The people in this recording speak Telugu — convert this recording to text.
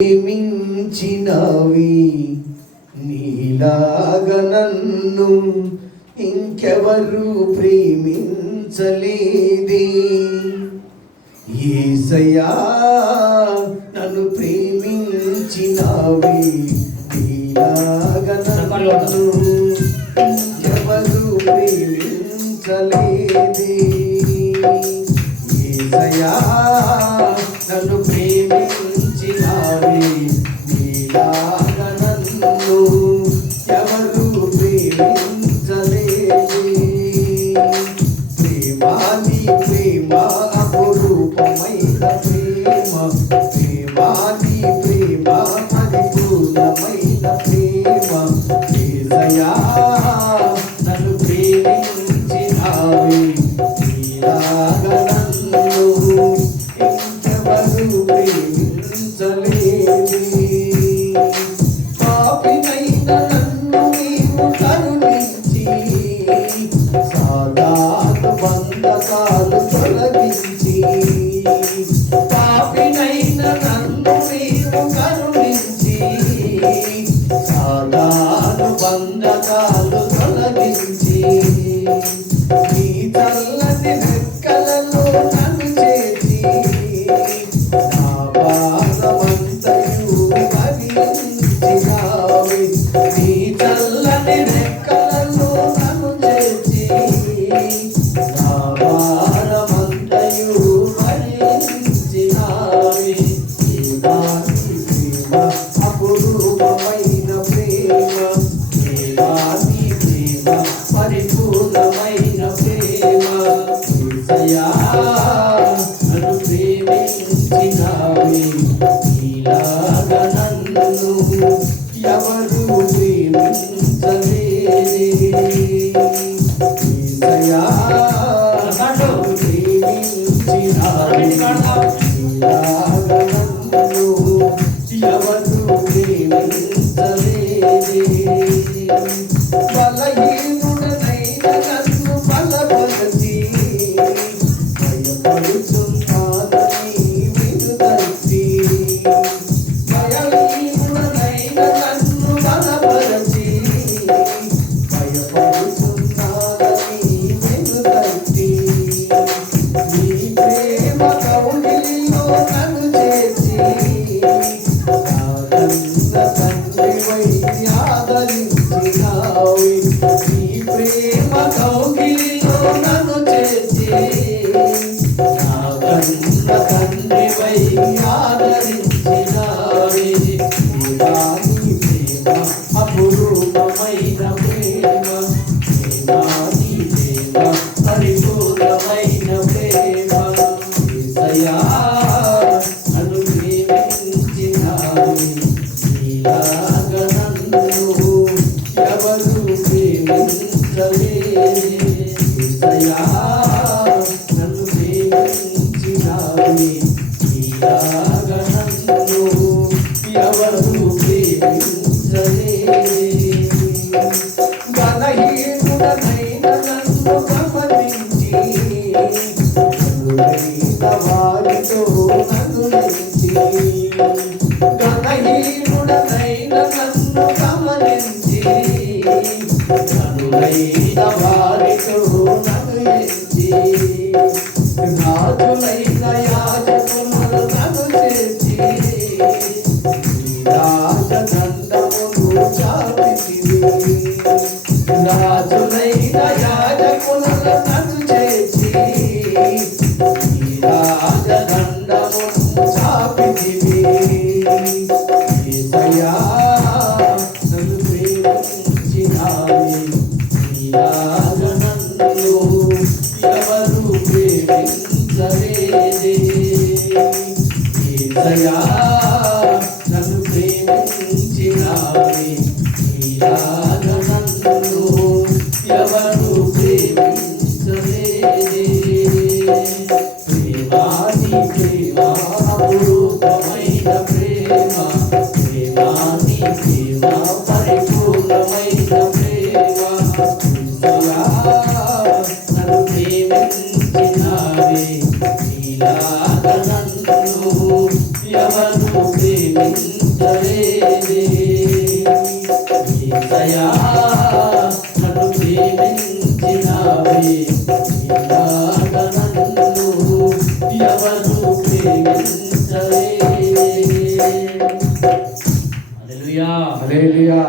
ప్రేమించినవి నీలాగా నన్ను ఇంకెవరు ప్రేమించలేదే. యేసయ్యా నన్ను ప్రేమించినవి నీలాగా నన్ను ఇంకెవరు ప్రేమించలేదే. యేసయ్యా నన్ను ప్రేమించినవి నీలాగా నన్ను ఎవరు ప్రేమించలేదే. ప్రేమాని ప్రేమ అపురూపమైన ప్రేమ, ప్రేమాని ప్రేమ పరిపూర్ణమైన ప్రేమ. యేసయ్యా నన్ను ప్రేమించినవి నీలాగా నన్ను ఇంకెవరు ప్రేమించలేదే. పాపినైన నన్ను నీవు కరుణించి సాతాను బంధకాలు తొలగించి, పాపినైన నన్ను నీవు కరుణించి సాతాను బంధకాలు తొలగించి, నీ చల్లని రెక్కలలో నన్ను చేర్చి నా బాధమంతయు భరించినావి. నీ చల్లని రెక్కలలో నన్ను చేర్చి నా భారమంతయు భరించినావి. ప్రేమాని ప్రేమ అపురూపమైన ప్రేమ, ప్రేమాని ప్రేమ పరిపూర్ణమైన ప్రేమ. యేసయ్యా నన్ను ప్రేమించినవి నీలాగా నన్ను ఎవరు ప్రేమించలేదే. యేసయ్యా నన్ను ప్రేమించినవి నీలాగా నన్ను ఎవరు ప్రేమించలేదే. బలహీనుడనైన నన్ను బలపరచి భయపడుచున్నానని వినుదర్చి, బలహీనుడనైన నన్ను బలపరచి భయపడుచున్నానని వినుదర్చి, నీ ప్రేమ కౌగిలిలో నన్ను చేర్చి నా కన్న తండ్రివై ఆదరించినావి. నీ ప్రేమ కౌగిలిలో నన్ను చేర్చి నా కన్న తండ్రివై ఆదరించినావి. ప్రేమాని ప్రేమ అపురూపమైన ప్రేమ, ప్రేమాని ప్రేమ పరిపూర్ణమైన ప్రేమ. యేసయ్యా నన్ను ప్రేమించినవి నీలాగా నన్ను ఎవరు ప్రేమించలేదే. యేసయ్యా నన్ను ప్రేమించినవి నీలాగా నన్ను ఎవరు ప్రేమించలేదే. బలహీనుడనైన నన్ను గమనించి కరుణైన వారితో నన్ను ఎంచి, బలహీనుడనైన నన్ను గమనించి కరుణైన వారితో నన్ను ఎంచి, రాజులైన యాజకులను నన్ను చేర్చి రాజదండమును చాపితివి. రాజులైన యాజకులను నన్ను చేర్చి రాజదండమును చాపితివి. యేసయ్యా నన్ను ప్రేమించినవి నీలాగా నన్ను ఎవరు ప్రేమించలేదే. యేసయ్యా నన్ను ప్రేమించినవి నీలాగా నన్ను ఎవరు ప్రేమించలేదే. ప్రేమాని ప్రేమ అపురూపమైన ప్రేమ, ప్రేమాని ప్రేమ పరిపూర్ణమైన ప్రేమ. యేసయ్యా నన్ను ప్రేమించినవి నీలాగా నన్ను ఎవరు ప్రేమించలేదే. ప్రేమించలేదే యేసయ్యా నన్ను ప్రేమించినావే నీలాగా నన్ను ఎవరు ప్రేమించలేదే హల్లెలూయా హల్లెలూయా.